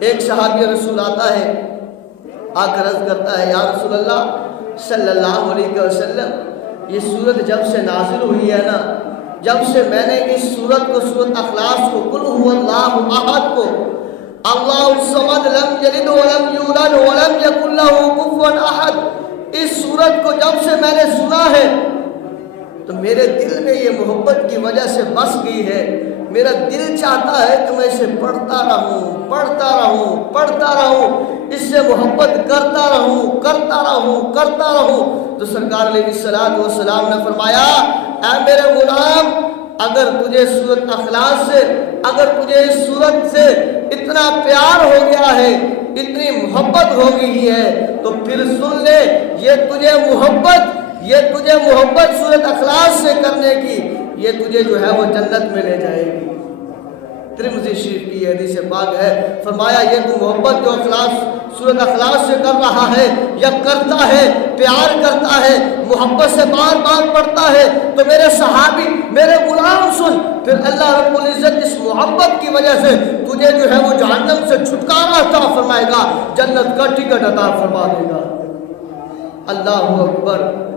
ایک صحابی رسول آتا ہے، آ کر عرض کرتا ہے یا رسول اللہ صلی اللہ علیہ وسلم، یہ سورت جب سے نازل ہوئی ہے نا، جب سے میں نے اس سورت کو، سورت اخلاص کو، قل هو اللہ احد کو، اللہ الصمد لم یلد ولم یولد ولم یکن لہ کفوا احد، اس سورت کو جب سے میں نے سنا ہے تو میرے دل میں یہ محبت کی وجہ سے بس گئی ہے، میرا دل چاہتا ہے کہ میں اسے پڑھتا رہوں، پڑھتا رہوں، پڑھتا رہوں، اس سے محبت کرتا رہوں، کرتا رہوں، کرتا رہوں۔ تو سرکار علیہ السلام نے فرمایا اے میرے غلام، اگر تجھے سورت اخلاص سے، اگر تجھے اس سورت سے اتنا پیار ہو گیا ہے، اتنی محبت ہو گئی ہے، تو پھر سن لے، یہ تجھے محبت سورت اخلاص سے کرنے کی، یہ تجھے جو ہے وہ جنت میں لے جائے گی۔ ترمذی شریف کی حدیث پاک ہے، فرمایا یہ تو محبت جو سورت اخلاص سے کر رہا ہے یا کرتا ہے، پیار کرتا ہے، محبت سے بار بار پڑھتا ہے، تو میرے صحابی، میرے غلام سن، پھر اللہ رب العزت اس محبت کی وجہ سے تجھے جو ہے وہ جہنم سے چھٹکارا عطا فرمائے گا، جنت کا ٹکٹ عطا فرما دے گا۔ اللہ اکبر۔